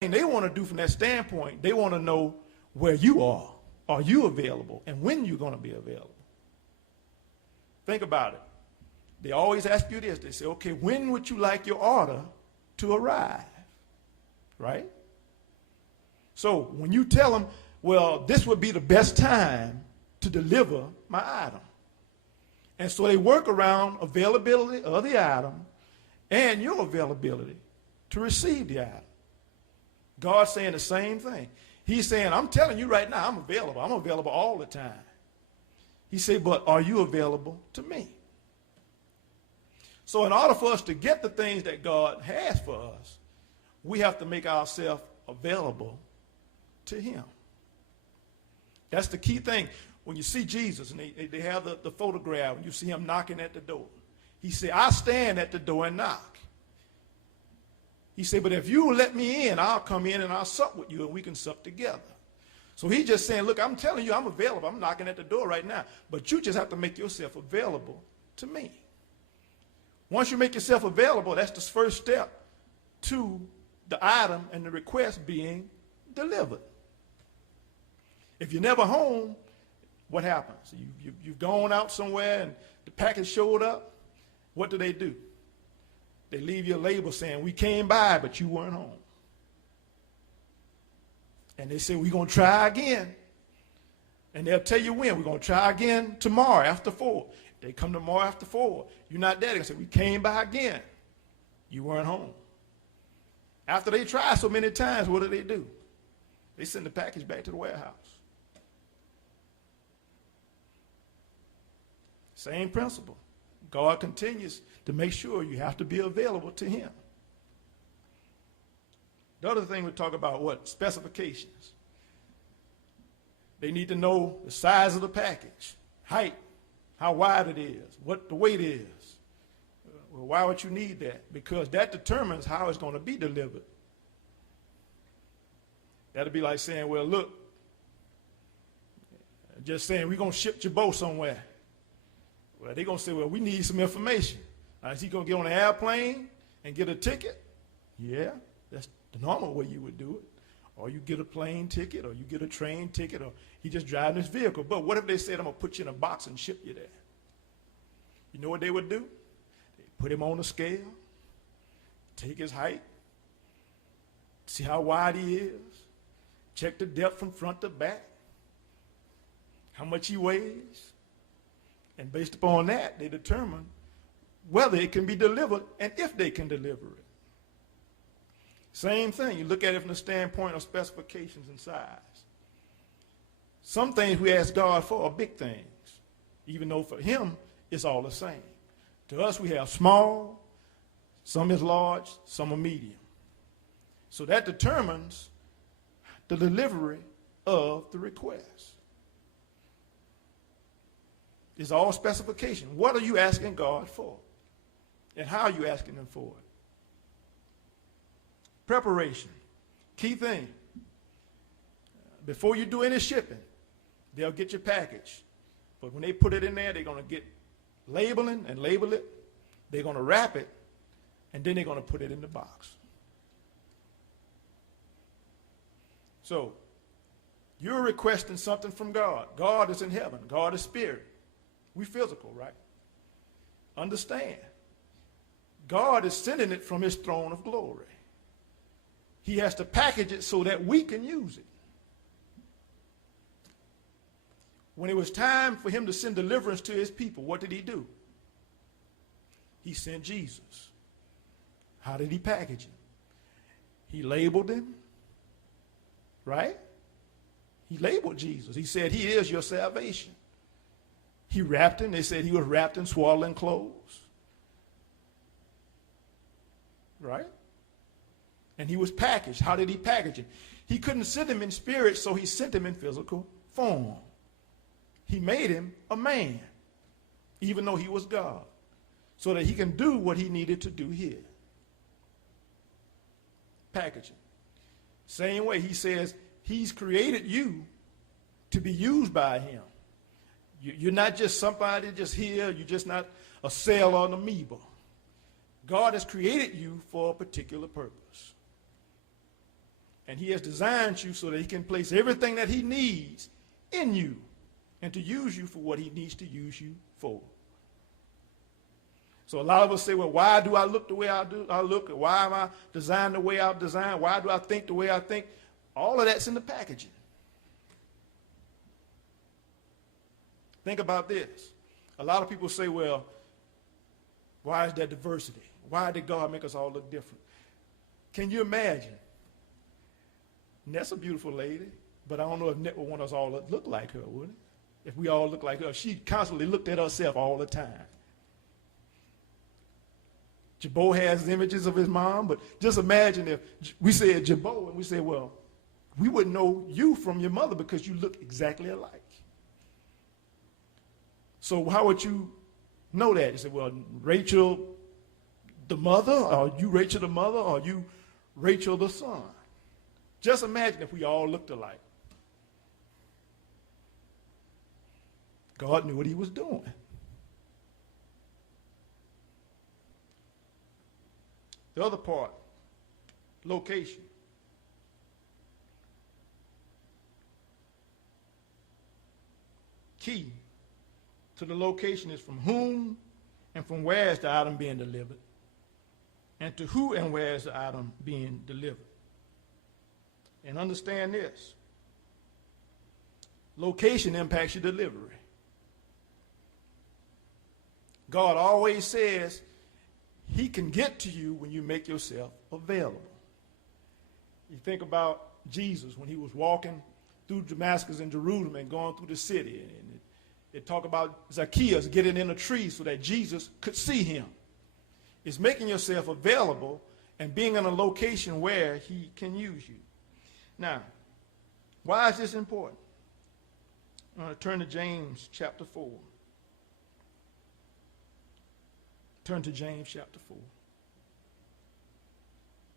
thing they want to do from that standpoint, they want to know where you are. Are you available? And when you're going to be available. Think about it. They always ask you this. They say, okay, when would you like your order to arrive? Right? So when you tell them, well, this would be the best time to deliver my item. And so they work around availability of the item and your availability to receive the item. God's saying the same thing. He's saying, I'm telling you right now, I'm available. I'm available all the time. He said, but are you available to me? So in order for us to get the things that God has for us, we have to make ourselves available to him. That's the key thing. When you see Jesus, and they have the photograph, and you see him knocking at the door. He said, I stand at the door and knock. He said, but if you will let me in, I'll come in and I'll sup with you, and we can sup together. So he's just saying, look, I'm telling you, I'm available. I'm knocking at the door right now. But you just have to make yourself available to me. Once you make yourself available, that's the first step to the item and the request being delivered. If you're never home, what happens? You've gone out somewhere and the package showed up. What do? They leave you a label saying, we came by, but you weren't home. And they say, we're going to try again. And they'll tell you when. We're going to try again tomorrow after 4. They come tomorrow after 4. You're not there. They say, we came by again. You weren't home. After they try so many times, what do? They send the package back to the warehouse. Same principle. God continues to make sure you have to be available to him. The other thing we talk about, what? Specifications. They need to know the size of the package, height, how wide it is, what the weight is. Well, why would you need that? Because that determines how it's going to be delivered. That'd be like saying, well, look, just saying we're going to ship your boat somewhere. Well, they're going to say, well, we need some information. Is he going to get on an airplane and get a ticket? Yeah, that's the normal way you would do it. Or you get a plane ticket, or you get a train ticket, or he just driving his vehicle. But what if they said, I'm going to put you in a box and ship you there? You know what they would do? They'd put him on a scale, take his height, see how wide he is, check the depth from front to back, how much he weighs, and based upon that, they determine whether it can be delivered and if they can deliver it. Same thing. You look at it from the standpoint of specifications and size. Some things we ask God for are big things, even though for him, it's all the same. To us, we have small, some is large, some are medium. So that determines the delivery of the request. It's all specification. What are you asking God for? And how are you asking him for it? Preparation. Key thing. Before you do any shipping, they'll get your package. But when they put it in there, they're going to get labeling and label it. They're going to wrap it, and then they're going to put it in the box. So, you're requesting something from God. God is in heaven. God is spirit. We physical, right? Understand. God is sending it from his throne of glory. He has to package it so that we can use it. When it was time for him to send deliverance to his people, what did he do? He sent Jesus. How did he package him? He labeled him, right? He labeled Jesus. He said, he is your salvation. He wrapped him. They said he was wrapped in swaddling clothes. Right? And he was packaged. How did he package him? He couldn't send him in spirit, so he sent him in physical form. He made him a man, even though he was God, so that he can do what he needed to do here. Packaging. Same way he says he's created you to be used by him. You're not just somebody just here. You're just not a cell or an amoeba. God has created you for a particular purpose. And he has designed you so that he can place everything that he needs in you and to use you for what he needs to use you for. So a lot of us say, well, why do I look the way I do? I look. Why am I designed the way I design? Why do I think the way I think? All of that's in the packaging. Think about this. A lot of people say, well, why is there diversity? Why did God make us all look different? Can you imagine? And that's a beautiful lady, but I don't know if Net would want us all to look like her, would it? If we all look like her. She constantly looked at herself all the time. Jabot has images of his mom, but just imagine if we said Jabot and we said, well, we wouldn't know you from your mother because you look exactly alike. So how would you know that? You say, well, Rachel the mother, or you Rachel the mother, or you Rachel the son. Just imagine if we all looked alike. God knew what he was doing. The other part, location. Key to the location is from whom and from where is the item being delivered, and to who and where is the item being delivered. And understand this. Location impacts your delivery. God always says he can get to you when you make yourself available. You think about Jesus when he was walking through Damascus and Jerusalem and going through the city. And it talk about Zacchaeus getting in a tree so that Jesus could see him. It's making yourself available and being in a location where he can use you. Now, why is this important? I'm going to turn to James chapter 4. Turn to James chapter 4.